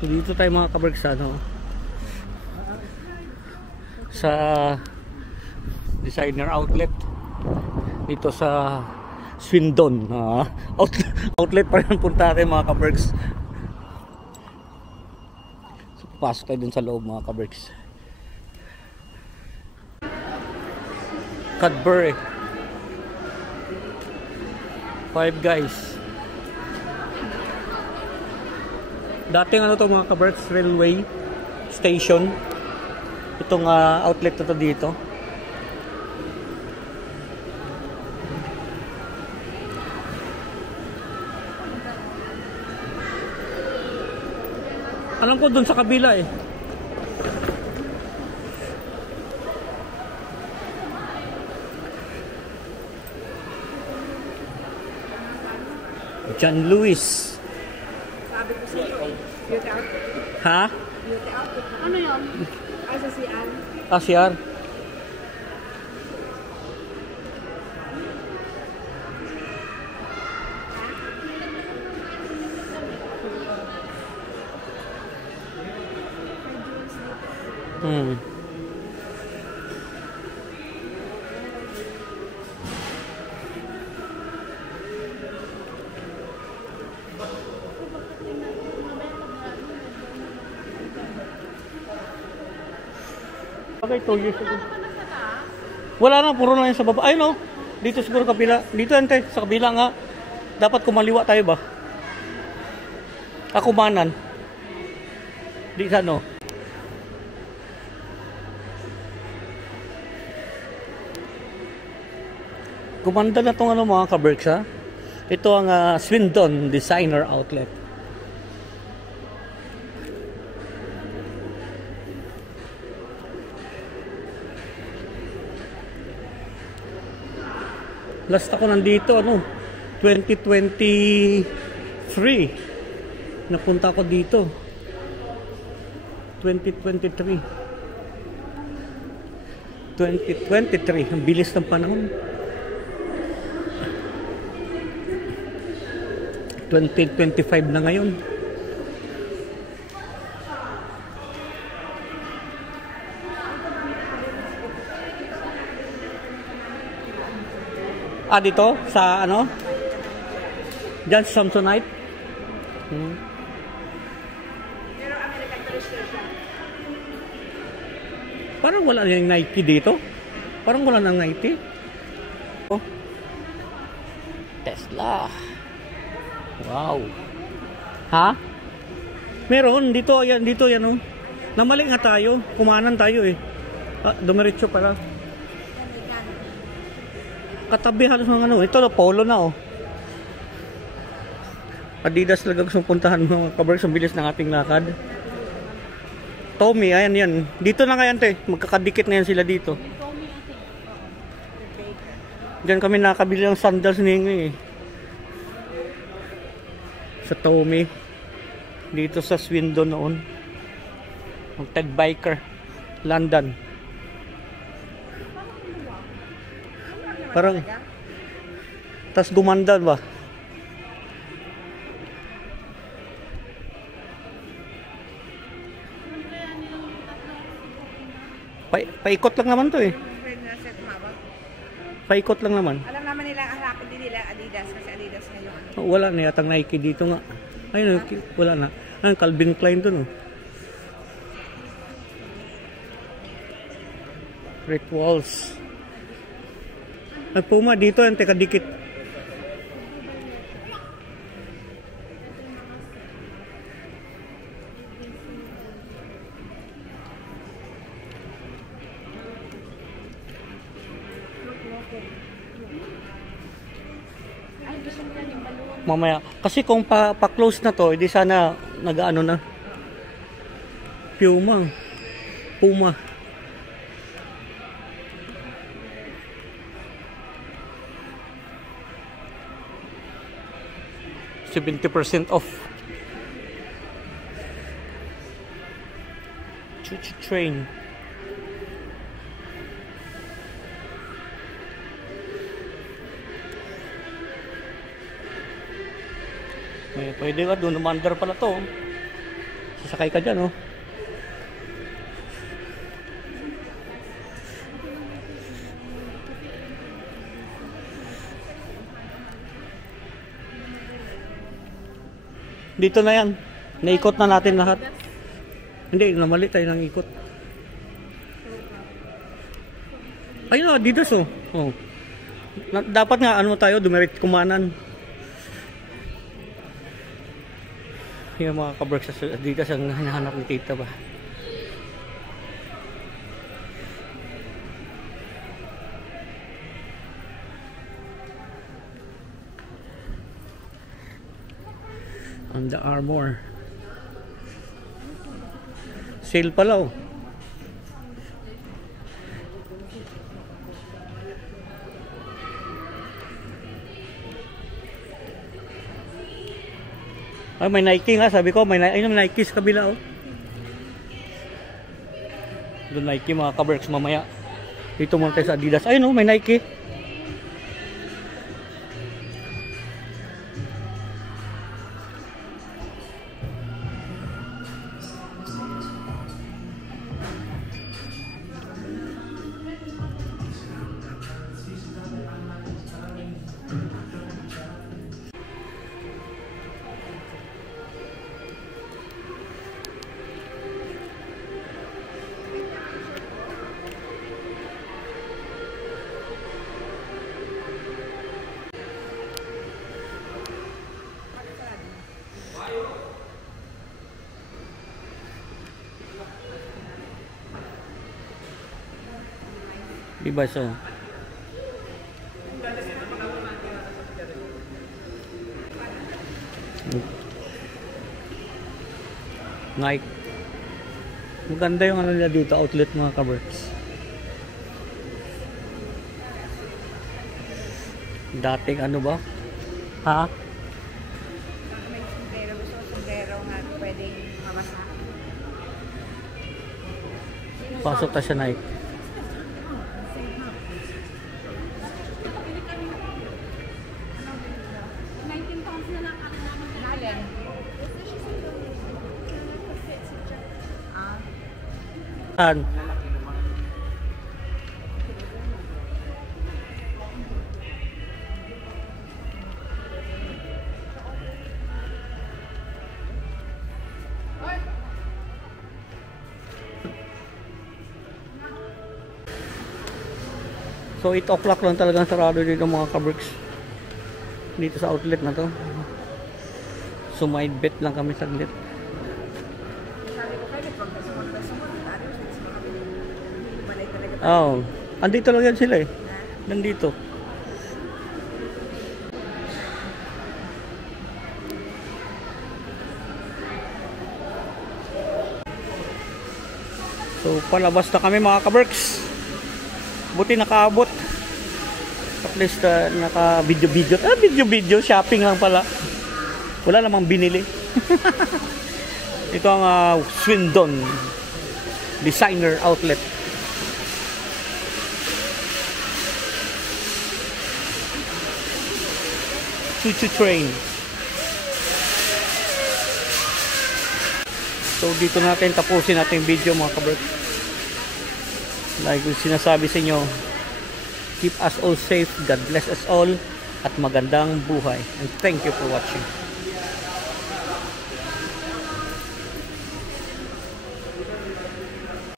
Dito tayo mga kabergs, ano, sa designer outlet dito sa Swindon. Outlet pa rin punta natin mga kabergs. So, pasok tayo dun sa loob mga kabergs. Cadbury, Five Guys. Dating ano to mga kabergs, railway station. Itong outlet na to dito. Alam ko dun sa kabila eh. John Lewis. Sabi ko sa iyo, beauty outfit. Ha? Beauty outfit. Ano yun? Ay, sa CR. CR. Okay, 2 years ago. Wala na, puro na yan sa baba. Ayun o, dito siguro kabila. Dito ante, sa kabila nga. Dapat kumaliwa tayo ba? Kumanan. Di sa ano. Gumanda na itong ano mga kaberks ha. Ito ang Swindon Designer Outlet. Last ako nandito, ano, 2023. Napunta ako dito. 2023. Ang bilis ng panahon. 2025 na ngayon. Dito sa ano? Diyan sa Samsonite. Pero American Tourister siya. Parang wala yung Nike dito. Parang wala ng Nike. Oh. Tesla. Wow. Ha? Meron dito, yan oh. Namali nga tayo. Kumanan tayo eh. Dumiretso pala. Katabi halos ng ano. Ito na, polo na oh. Adidas talaga gusto puntahan mga kabergs. Ang bilis ng ating lakad. Tommy, ayan yan. Dito na nga yan te. Magkakadikit na yan sila dito. Diyan kami nakabili ng sandals ni Ingoy eh. Sa Tommy. Dito sa Swindon noon. Ang Ted Biker. London. Parang tas gumanda ba? Paikot lang naman to eh. Paikot lang naman. Alam naman nila ang harapin din nila Adidas kasi Adidas ngayon. Wala na yatang Nike dito nga. Ayun, wala na. Ayun, Calvin Klein dun oh. Rick Walls. Ay, Puma dito yan, teka dikit. Mamaya, kasi kung pa-close na to, hindi sana nag-ano na. Puma. 70% off. Choo-choo train. Pwede ka doon, umandar pala to. Sasakay ka dyan, oh. Dito na yan. Naikot na natin lahat. Hindi, namali tayo ng ikot. Ayun na, dito so. Oh. Dapat nga, ano tayo, dumiret kumanan. Yung mga kabraks dito sa hinahanap ni tita ba. Under Armour. Sale pala, oh. Ay, may Nike nga. Sabi ko, may Nike sa kabila, oh. Doon Nike, mga kabraks mamaya. Dito muna tayo sa Adidas. Ayun, oh, may Nike. Diba so? Nike. Maganda yung ano nila dito, outlet mga kabraks. Dating ano ba? Ha? May sombrero. Gusto ko sombrero nga pwedeng mabasa. Pasok ta sa Nike. An. So 8 o'clock lang talagang sarado dito mga kabricks. Dito sa outlet na to. So may bet lang kami saglit. Oh, andito lang yan sila eh. Nandito. So palabas na kami mga kaberks. Buti nakaabot. At least naka video-video. Video-video, shopping lang pala. Wala namang binili. Ito ang Swindon Designer Outlet. Choo-choo train. So dito natin tapusin natin video mga kabrok. Like yung sinasabi sa inyo, keep us all safe, God bless us all, at magandang buhay. And thank you for watching.